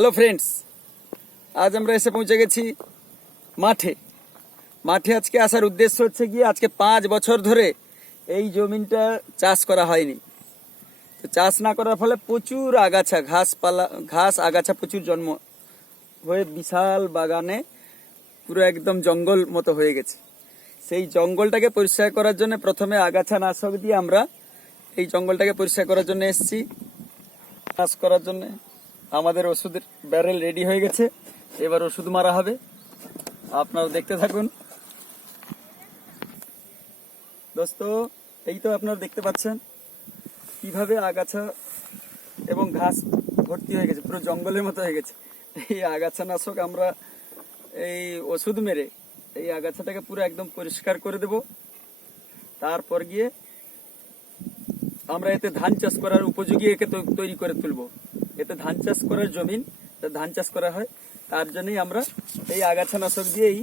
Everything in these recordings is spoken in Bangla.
হ্যালো ফ্রেন্ডস, আজ আমরা এসে পৌঁছে গেছি মাঠে। আজকে আসার উদ্দেশ্য হচ্ছে গিয়ে আজকে 5 বছর ধরে এই জমিটা চাষ করা হয়নি। তো চাষ না করার ফলে প্রচুর আগাছা, ঘাস আগাছা প্রচুর জন্ম হয়ে বিশাল বাগানে পুরো একদম জঙ্গল মতো হয়ে গেছে। সেই জঙ্গলটাকে পরিষ্কার করার জন্য প্রথমে আগাছা নাশক দিয়ে আমরা এই জঙ্গলটাকে পরিষ্কার করার জন্য এসেছি। চাষ করার জন্য আমাদের ওষুধের ব্যারেল রেডি হয়ে গেছে, এবার ওষুধ মারা হবে। আপনারা দেখতে থাকুন দোস্ত। এই তো আপনারা দেখতে পাচ্ছেন কিভাবে আগাছা এবং ঘাস ভর্তি হয়ে গেছে, পুরো জঙ্গলের মতো হয়ে গেছে। এই আগাছা নাশক আমরা এই ওষুধ মেরে এই আগাছাটাকে পুরো একদম পরিষ্কার করে দেব। তারপর গিয়ে আমরা এতে ধান চাষ করার উপযোগী একে তৈরি করে তুলবো। এতে ধান চাষ করার জমিন, ধান চাষ করা হয়, তার জন্যই আমরা এই আগাছা নাশক দিয়ে এই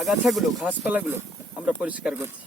আগাছাগুলো, ঘাসপালাগুলো আমরা পরিষ্কার করছি।